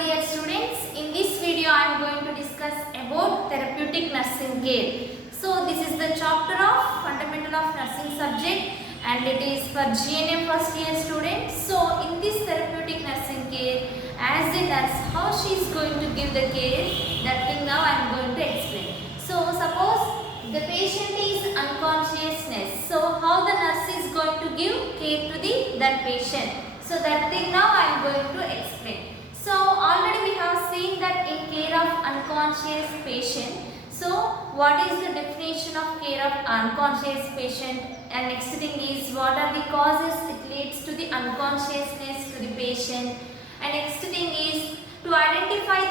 dear students. In this video I am going to discuss about therapeutic nursing care. So this is the chapter of fundamental of nursing subject and it is for GNM first year students. So in this therapeutic nursing care, as a nurse, how she is going to give the care, that thing now I am going to explain. So suppose the patient is unconsciousness. So how the nurse is going to give care to that patient. So that thing now I am going to explain. So already we have seen that in care of unconscious patient. So what is the definition of care of unconscious patient? And next thing is what are the causes it leads to the unconsciousness to the patient. And next thing is to identify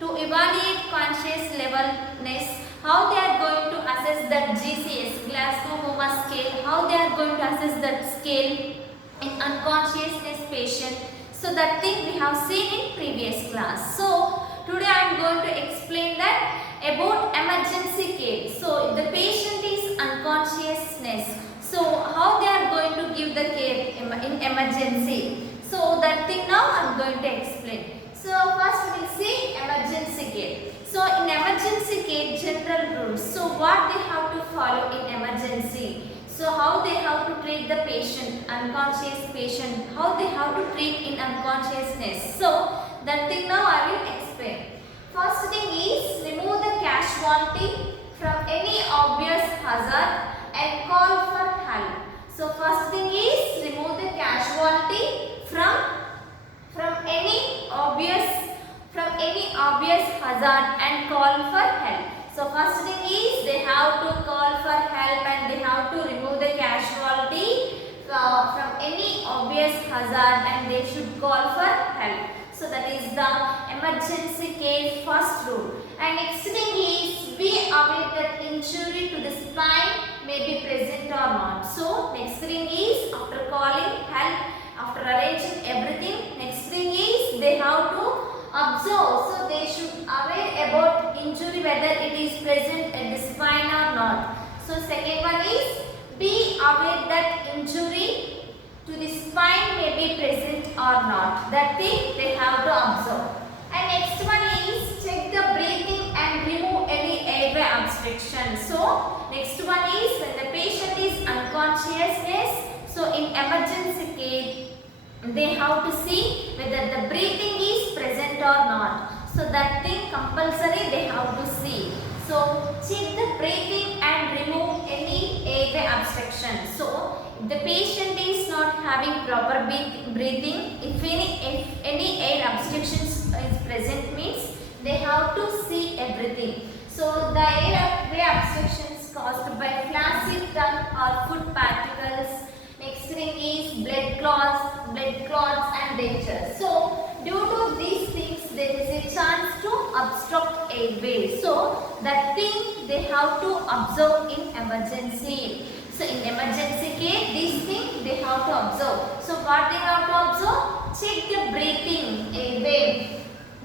to evaluate conscious levelness, how they are going to assess that GCS, Glasgow Coma scale, how they are going to assess that scale in unconsciousness patient. So that thing we have seen in previous class. So today I am going to explain that about emergency care. So if the patient is unconsciousness, so how they are going to give the care in emergency. So that thing now I am going to explain. So first we will see emergency care. So in emergency care, general rules. So what they have to follow in emergency. So how they have to treat the patient, unconscious patient, how they have to treat in unconsciousness. So that thing now I will explain. First thing is remove the casualty from any obvious hazard and call for help. So first thing is remove the casualty from any obvious hazard and call for help. So first thing is they have to call for help and they have to remove the casualty from any obvious hazard and they should call for help. So that is the emergency care first rule. And next thing is be aware that injury to the spine may be present or not. So next thing is after calling help, after arranging everything, next thing is they have to observe. So they should aware about injury whether it is present at the spine or not. So second one is be aware that injury to the spine may be present or not. That thing they have to observe. And next one is check the breathing and remove any airway obstruction. So next one is when the patient is unconsciousness. So in emergency care they have to see whether the breathing is present or not. So that thing compulsory they have to see. So check the breathing and remove any airway obstruction. So if the patient is not having proper breathing, if any air obstruction is present means they have to see everything. So the airway obstructions caused by flaccid tongue or food particles. Next thing is blood clots and dentures. So due to these things there is a chance to obstruct airway. So that thing they have to observe in emergency. So in emergency care these things they have to observe. So what they have to observe? Check the breathing airway.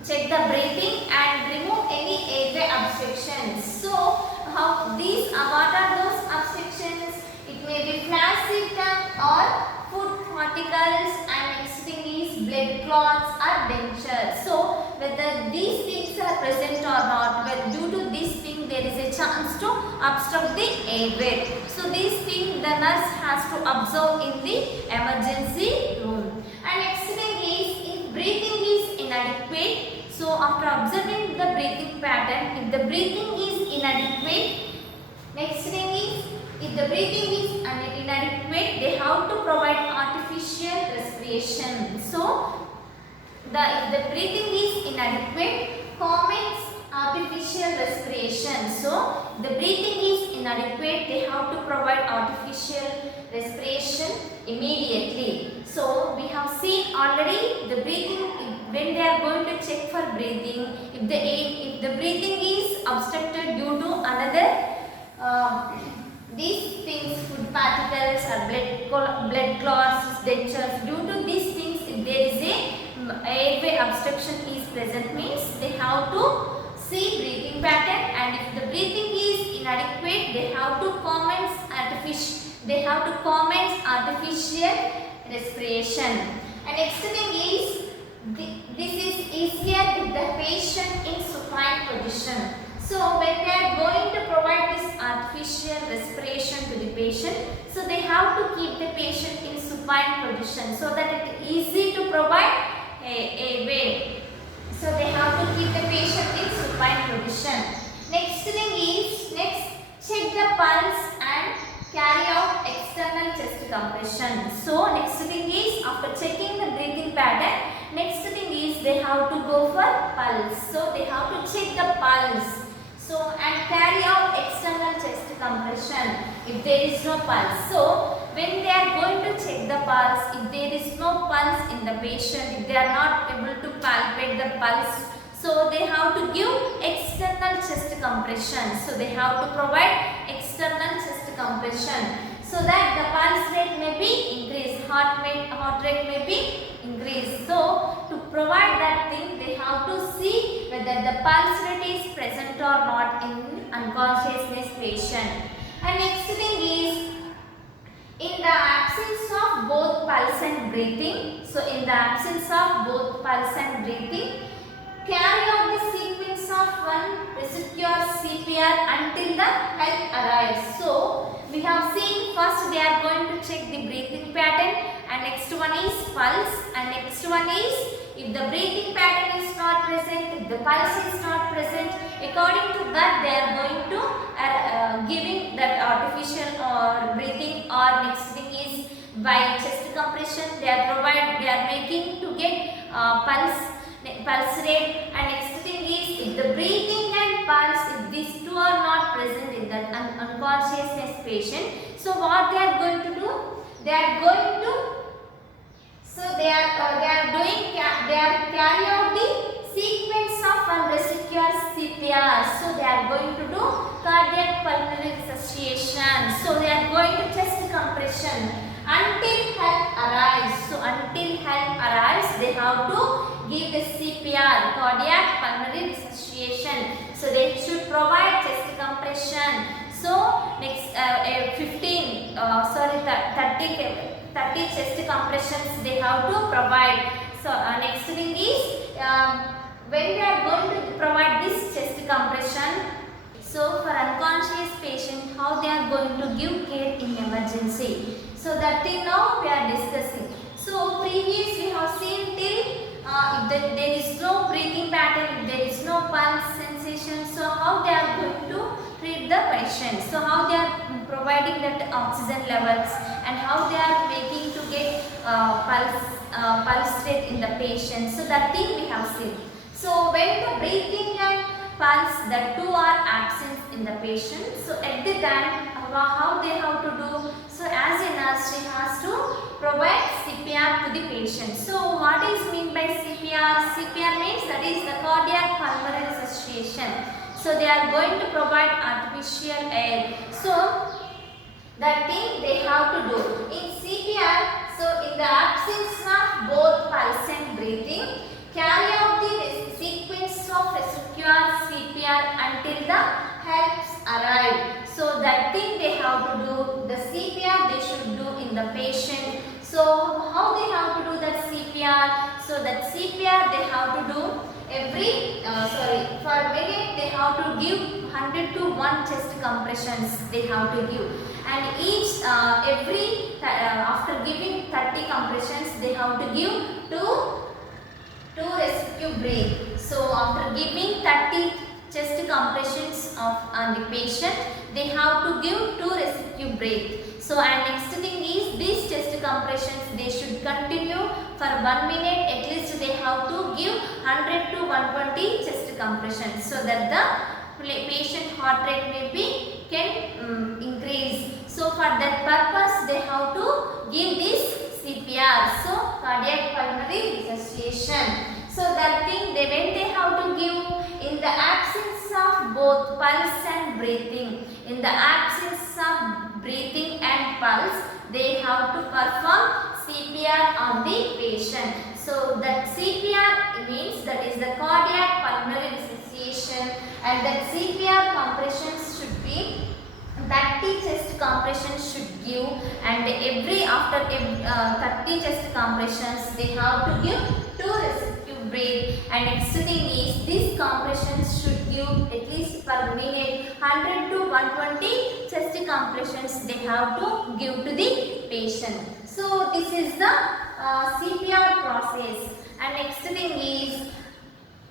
Check the breathing and remove any airway obstructions. So what are those obstructions? It may be flaccid tongue or food particles and next thing is blood clots or dentures. So whether these things are present or not, well, due to this thing there is a chance to obstruct the airway. So this thing the nurse has to observe in the emergency room. And next thing is if breathing is inadequate. So after observing the breathing pattern, if the breathing is inadequate, next thing is if the breathing is inadequate, they have to provide artificial respiration. So if the breathing is inadequate, commence artificial respiration. So the breathing is inadequate, they have to provide artificial respiration immediately. So we have seen already the breathing when they are going to check for breathing. If the breathing is obstructed due to another these things, food particles or blood clots, dentures, due to these things if there is a airway obstruction is present means they have to see breathing pattern, and if the breathing is inadequate they have to commence artificial respiration. And next thing is this is easier position. So when they are going to provide this artificial respiration to the patient, so they have to keep the patient in supine position so that it is easy to provide a way. So they have to keep the patient in supine position. Next thing is, check the pulse and carry out external chest compression. So next thing is, after checking the breathing pattern, next thing is they have to go for pulse. So they have to check the pulse. So and carry out external chest compression if there is no pulse. So when they are going to check the pulse, if there is no pulse in the patient, if they are not able to palpate the pulse, so they have to give external chest compression. So they have to provide external chest compression so that the pulse rate may be increased, heart rate may be increased. So to provide that thing, they have to see whether the pulse rate is present or not in unconsciousness patient. And next thing is, in the absence of both pulse and breathing, so in the absence of both pulse and breathing, carry out the sequence of one residual CPR until the help arrives. So we have seen first they are going to check the breathing pattern, and next one is pulse, and next one is if the breathing pattern is not present, if the pulse is not present, according to that they are going to giving that artificial or breathing, or next thing is by chest compression they are making to get pulse rate, and next thing is if the breathing and pulse, if these two are not present in that unconsciousness patient, so what they are going to do? They are going to carry out the sequence of one residual CPR. So they are going to do cardiac pulmonary resuscitation. So they are going to chest compression until help arrives. So until help arrives, they have to give the CPR, cardiac pulmonary resuscitation. So they should provide chest compression. So next 30 chest compressions they have to provide. So next thing is, when they are going to provide this chest compression, so for unconscious patient, how they are going to give care in emergency. So that thing now we are discussing. So previous we have seen till if there is no breathing pattern, if there is no pulse sensation, so how they are going to treat the patient. So how they are providing that oxygen levels, and how they are making to get pulse rate in the patient. So that thing we have seen. So when the breathing and pulse, the two are absent in the patient, so at the time how they have to do? So as a nurse, she has to provide CPR to the patient. So what is mean by CPR? CPR means that is the cardiac pulmonary resuscitation. So they are going to provide artificial air. So that thing they have to do in CPR. So in the absence of both pulse and breathing, carry out the sequence of residual CPR until the helps arrive. So that thing they have to do, the CPR they should do in the patient. So how they have to do that CPR? So that CPR they have to do for a minute they have to give 100 to 1 chest compressions they have to give, and each after giving 30 compressions they have to give two rescue breath. So after giving 30 chest compressions on the patient, they have to give 2 rescue breath. So and next thing is these chest compressions they should continue for 1 minute. At least they have to give 100 to 120 chest compressions so that the patient heart rate can increase. So for that purpose they have to give this CPR. So cardiac pulmonary resuscitation. So that thing when they have to give in the absence of both pulse and breathing. In the absence of breathing and pulse, they have to perform CPR on the patient. So that CPR means that is the cardiac pulmonary resuscitation, and that CPR compressions should be 30 chest compressions should give, and after 30 chest compressions they have to give 2 rescue breath, and next thing is these compressions should give give at least per minute 100 to 120 chest compressions they have to give to the patient. So this is the CPR process. And next thing is,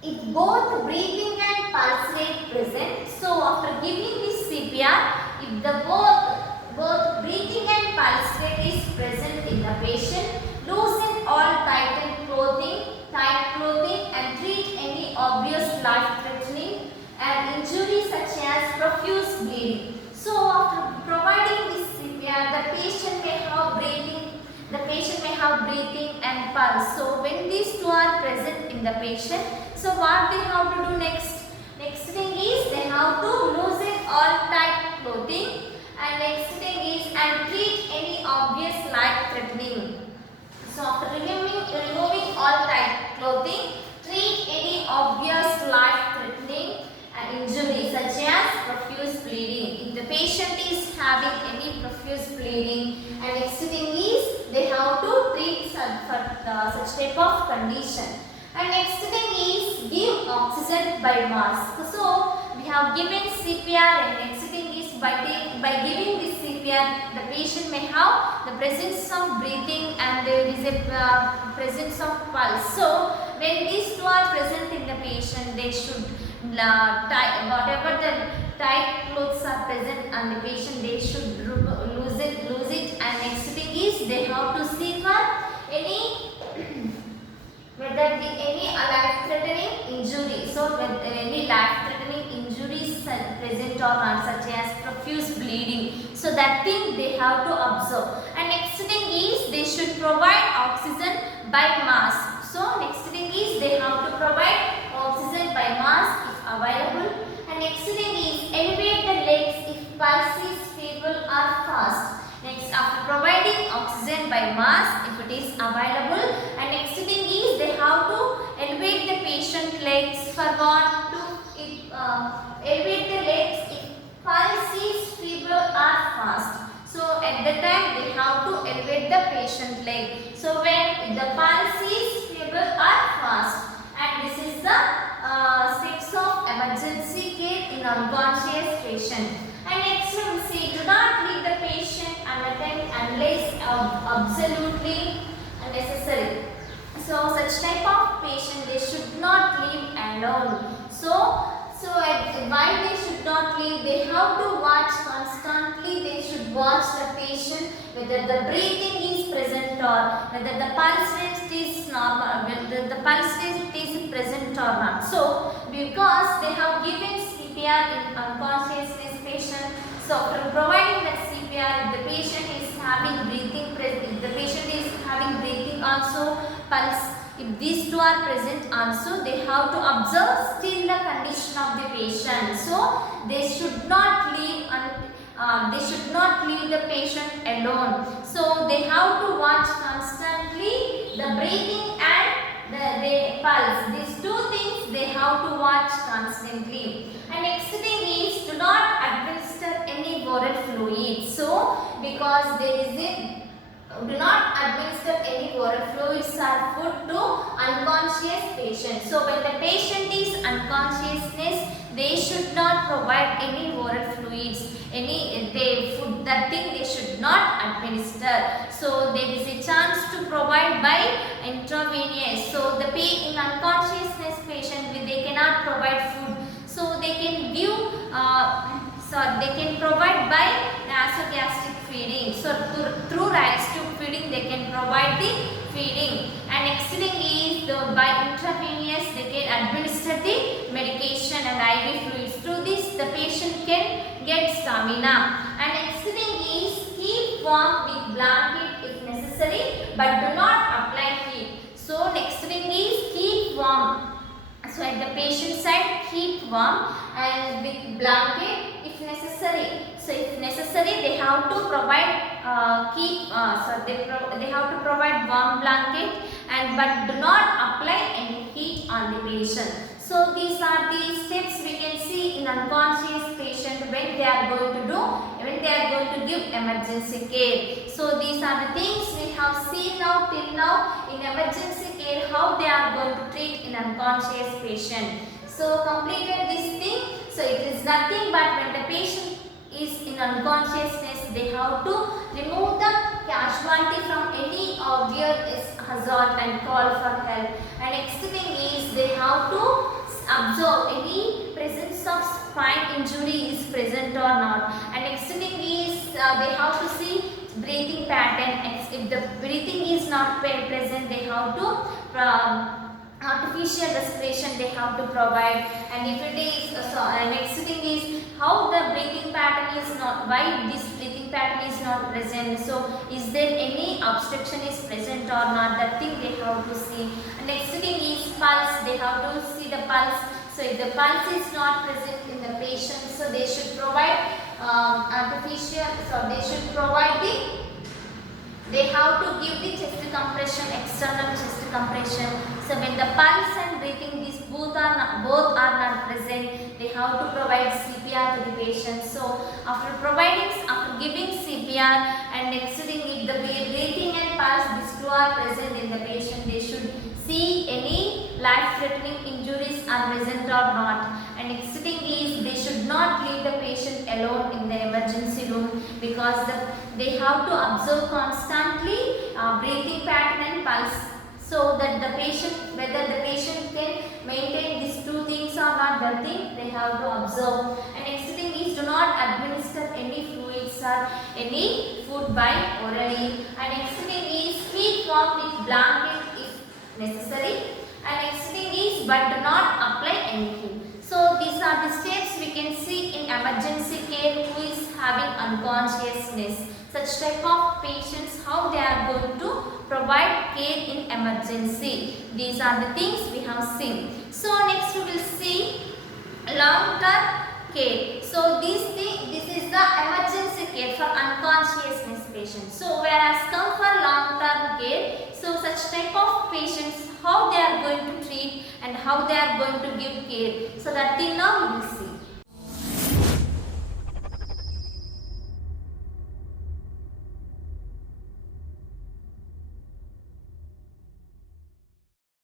if both breathing and pulse rate present, so after giving this CPR, if the both breathing and pulse rate is present in the patient, loosen all tight clothing and treat any obvious life-threatening and injury such as profuse bleeding. So after providing this CPR, the patient may have breathing and pulse. So when these two are present in the patient, so what they have to do next? Next thing is they have to loosen all tight clothing, and next thing is and treat any obvious life-threatening. So after removing all tight clothing, treat any obvious life-threatening and injury such as profuse bleeding. If the patient is having any profuse bleeding, and next thing is they have to treat such type of condition. And next thing is give oxygen by mask. So we have given CPR, and next thing is by giving this CPR, the patient may have the presence of breathing and there is a presence of pulse. So when these two are present in the patient, they should whatever the tight clothes are present on the patient, they should lose it. And next thing is they have to see for any whether any life-threatening injury. So when any life-threatening injuries present or not, such as profuse bleeding, so that thing they have to observe. And next thing is they should provide oxygen by mask. So next thing is they have to provide oxygen by mask if available. And next thing is elevate the legs if pulse is feeble or fast. Next, after providing oxygen by mask if it is available, and next thing is they have to elevate the patient legs for what to elevate the legs if pulse is feeble or fast. So at the time they have to elevate the patient leg. So when the pulse is feeble or fast, and this is the steps of emergency care in unconscious patient. And next we see, do not leave the patient unattended unless absolutely necessary. So such type of patient they should not leave alone. So why they should not leave? They have to watch constantly. They should watch the patient whether the breathing is present or whether the pulse rate is normal, whether the pulse rate is present or not. So because they have given CPR in unconsciousness patient, so after providing that CPR, if the patient is having breathing, if the patient is having breathing also, pulse, if these two are present also, they have to observe still the condition of the patient. So they should not leave the patient alone. So they have to watch constantly the breathing and the pulse. These two things they have to watch constantly. And next thing is, do not administer any oral fluid. So because there is a do not administer any oral fluids or food to unconscious patient. So when the patient is unconsciousness, they should not provide any oral fluids, any food, that thing they should not administer. So there is a chance to provide by intravenous. So the in unconsciousness patient, they cannot provide food, so they can give they can provide by nasogastric feeding. So through rice tube feeding they can provide the feeding. And next thing is by intravenous they can administer the medication and IV fluids. Through this the patient can get stamina. And next thing is keep warm with blanket if necessary, but do not apply heat. So next thing is keep warm. So at the patient side keep warm and with blanket if necessary. So if necessary they have to provide they have to provide warm blanket, and but do not apply any heat on the patient. So these are the steps we can see in unconscious patient when they are going to give emergency care. So these are the things we have seen now till now in emergency care, how they are going to treat in unconscious patient. So completed this thing. So it is nothing but when the patient is in unconsciousness, they have to remove the casualty from any obvious hazard and call for help. And next thing is they have to observe any presence of spine injury is present or not. And next thing is they have to see breathing pattern. If the breathing is not present, they have to artificial respiration they have to provide. And if it is next thing is how the breathing pattern is not, why this breathing pattern is not present, so is there any obstruction is present or not, that thing they have to see. And next thing is pulse, they have to see the pulse. So if the pulse is not present in the patient, so they should provide artificial, so they should provide they have to give the chest compression, external chest compression. So when the pulse and breathing, these both are not present, they have to provide CPR to the patient. So after giving CPR, and next thing, if the breathing and pulse, these two are present in the patient, they should see any life-threatening injuries are present or not. And next thing is they should not leave the patient alone in the emergency room, because they have to observe constantly breathing pattern and pulse, so that the patient, whether the patient can maintain these two things or not, the thing they have to observe. And next thing is do not administer any fluids or any food by orally. And next thing is feed warm with blanket if necessary. And next thing is but do not apply anything. So these are the steps we can see in emergency care who is having unconsciousness. Such type of patients, how they are going to provide care in emergency. These are the things we have seen. So next we will see long-term care. So this is the emergency care for unconsciousness patients. So whereas come for long-term care, so such type of patients, how they are going to treat and how they are going to give care. So that thing now we will see.